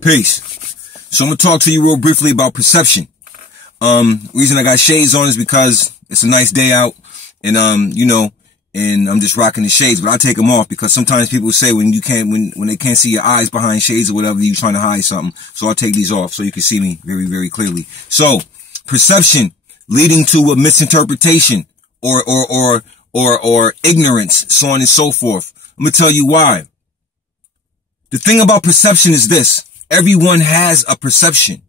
Peace. So I'm going to talk to you real briefly about perception. Reason I got shades on is because it's a nice day out and, and I'm just rocking the shades, but I take them off because sometimes people say when they can't see your eyes behind shades or whatever, you're trying to hide something. So I'll take these off so you can see me very, very clearly. So perception leading to a misinterpretation or ignorance, so on and so forth. I'm going to tell you why. The thing about perception is this. Everyone has a perception.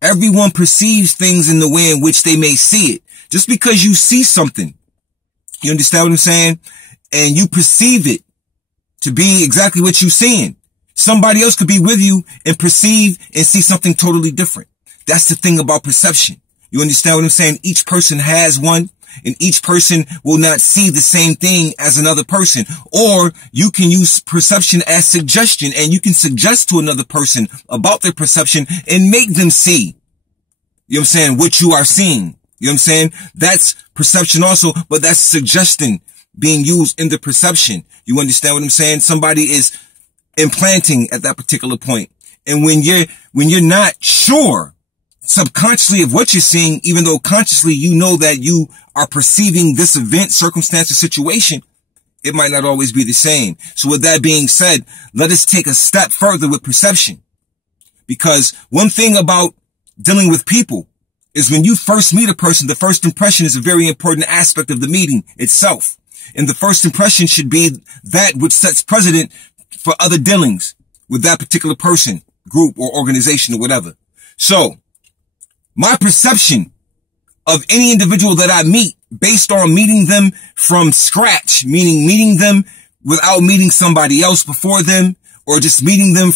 Everyone perceives things in the way in which they may see it. Just because you see something, you understand what I'm saying? And you perceive it to be exactly what you're seeing. Somebody else could be with you and perceive and see something totally different. That's the thing about perception. You understand what I'm saying? Each person has one, and each person will not see the same thing as another person. Or you can use perception as suggestion, and you can suggest to another person about their perception and make them see, you know what I'm saying, what you are seeing. You know what I'm saying? That's perception also, but that's suggestion being used in the perception. You understand what I'm saying? Somebody is implanting at that particular point. And when you're not sure subconsciously of what you're seeing, even though consciously you know that you are perceiving this event, circumstance, or situation, it might not always be the same. So with that being said, let us take a step further with perception. Because one thing about dealing with people is when you first meet a person, the first impression is a very important aspect of the meeting itself. And the first impression should be that which sets precedent for other dealings with that particular person, group, or organization, or whatever. So, my perception of any individual that I meet based on meeting them from scratch, meaning meeting them without meeting somebody else before them, or just meeting them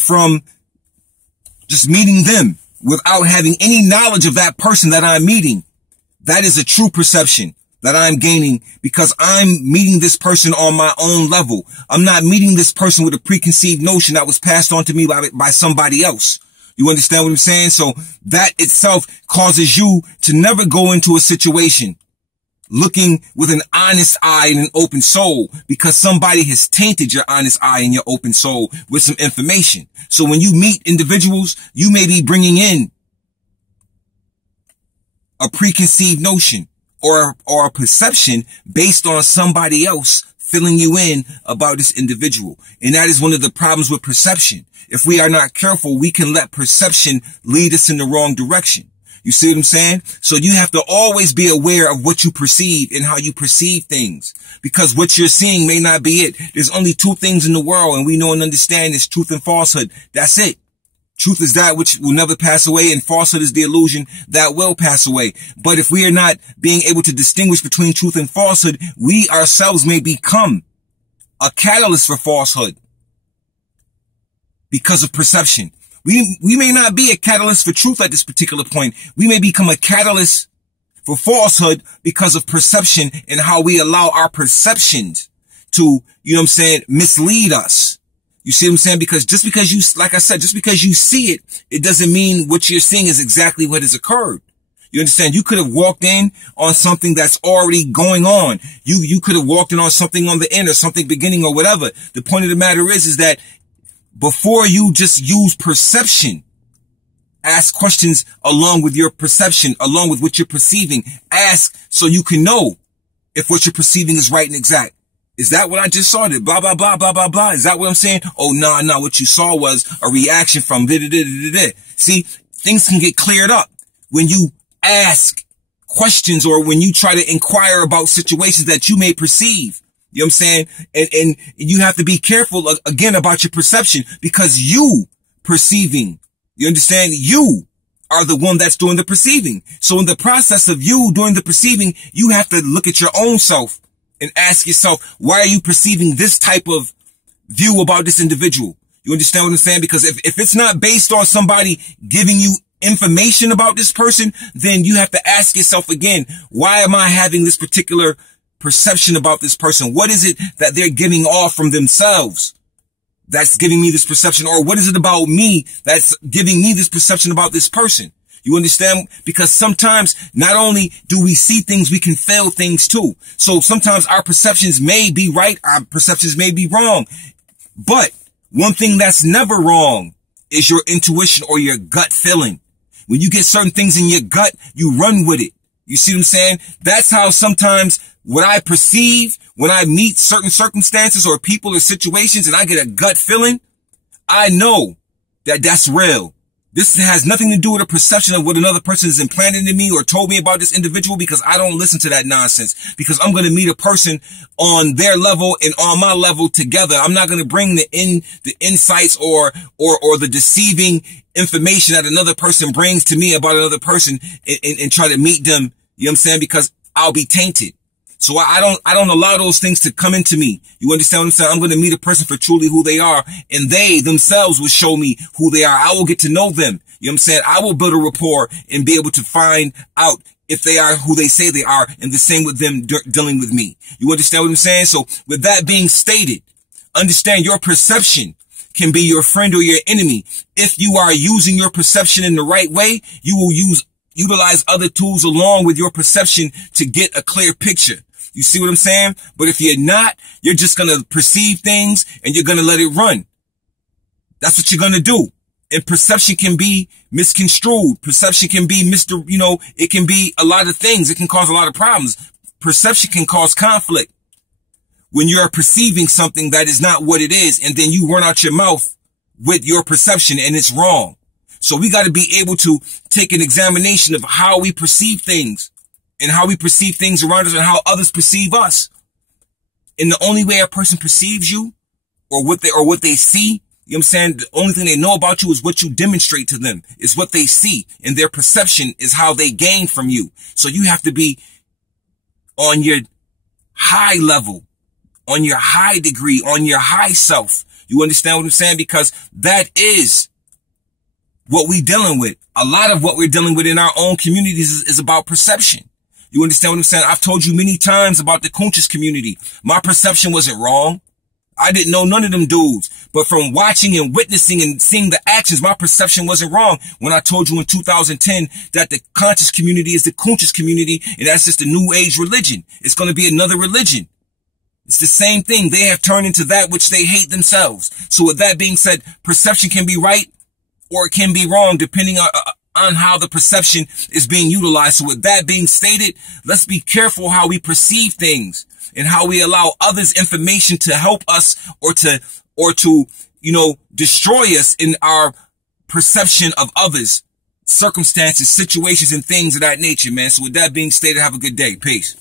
without having any knowledge of that person that I'm meeting, that is a true perception that I'm gaining because I'm meeting this person on my own level. I'm not meeting this person with a preconceived notion that was passed on to me by somebody else. You understand what I'm saying? So that itself causes you to never go into a situation looking with an honest eye and an open soul because somebody has tainted your honest eye and your open soul with some information. So when you meet individuals, you may be bringing in a preconceived notion or a perception based on somebody else filling you in about this individual. And that is one of the problems with perception. If we are not careful, we can let perception lead us in the wrong direction. You see what I'm saying? So you have to always be aware of what you perceive and how you perceive things, because what you're seeing may not be it. There's only two things in the world, and we know and understand is truth and falsehood. That's it. Truth is that which will never pass away, and falsehood is the illusion that will pass away. But if we are not being able to distinguish between truth and falsehood, we ourselves may become a catalyst for falsehood because of perception. We may not be a catalyst for truth at this particular point. We may become a catalyst for falsehood because of perception and how we allow our perceptions to, you know what I'm saying, mislead us. You see what I'm saying? Because just because you, like I said, just because you see it, it doesn't mean what you're seeing is exactly what has occurred. You understand? You could have walked in on something that's already going on. You could have walked in on something on the end or something beginning or whatever. The point of the matter is that before you just use perception, ask questions along with your perception, along with what you're perceiving. Ask so you can know if what you're perceiving is right and exact. Is that what I just saw? Blah, blah, blah, blah, blah, blah. Is that what I'm saying? Oh, no. What you saw was a reaction from da-da-da-da-da-da. See, things can get cleared up when you ask questions or when you try to inquire about situations that you may perceive. You know what I'm saying? And you have to be careful again about your perception because you perceiving, you understand? You are the one that's doing the perceiving. So in the process of you doing the perceiving, you have to look at your own self and ask yourself, why are you perceiving this type of view about this individual? You understand what I'm saying? Because if it's not based on somebody giving you information about this person, then you have to ask yourself again, why am I having this particular perception about this person? What is it that they're giving off from themselves that's giving me this perception? Or what is it about me that's giving me this perception about this person? You understand? Because sometimes not only do we see things, we can feel things too. So sometimes our perceptions may be right, our perceptions may be wrong. But one thing that's never wrong is your intuition or your gut feeling. When you get certain things in your gut, you run with it. You see what I'm saying? That's how sometimes what I perceive when I meet certain circumstances or people or situations and I get a gut feeling, I know that that's real. This has nothing to do with a perception of what another person has implanted in me or told me about this individual, because I don't listen to that nonsense, because I'm going to meet a person on their level and on my level together. I'm not going to bring the insights or the deceiving information that another person brings to me about another person and try to meet them. You know what I'm saying? Because I'll be tainted. So I don't allow those things to come into me. You understand what I'm saying? I'm going to meet a person for truly who they are, and they themselves will show me who they are. I will get to know them. You know what I'm saying? I will build a rapport and be able to find out if they are who they say they are, and the same with them dealing with me. You understand what I'm saying? So with that being stated, understand your perception can be your friend or your enemy. If you are using your perception in the right way, you will utilize other tools along with your perception to get a clear picture. You see what I'm saying? But if you're not, you're just going to perceive things and you're going to let it run. That's what you're going to do. And perception can be misconstrued. Perception can be it can be a lot of things. It can cause a lot of problems. Perception can cause conflict when you're perceiving something that is not what it is, and then you run out your mouth with your perception and it's wrong. So we got to be able to take an examination of how we perceive things and how we perceive things around us and how others perceive us. And the only way a person perceives you or what they see, you know what I'm saying? The only thing they know about you is what you demonstrate to them, is what they see, and their perception is how they gain from you. So you have to be on your high level, on your high degree, on your high self. You understand what I'm saying? Because that is what we're dealing with. A lot of what we're dealing with in our own communities is about perception. You understand what I'm saying? I've told you many times about the conscious community. My perception wasn't wrong. I didn't know none of them dudes. But from watching and witnessing and seeing the actions, my perception wasn't wrong when I told you in 2010 that the conscious community is the conscious community, and that's just a new age religion. It's going to be another religion. It's the same thing. They have turned into that which they hate themselves. So with that being said, perception can be right or it can be wrong depending on how the perception is being utilized. So with that being stated, let's be careful how we perceive things and how we allow others information to help us or to destroy us in our perception of others, circumstances, situations, and things of that nature, man. So with that being stated, have a good day. Peace.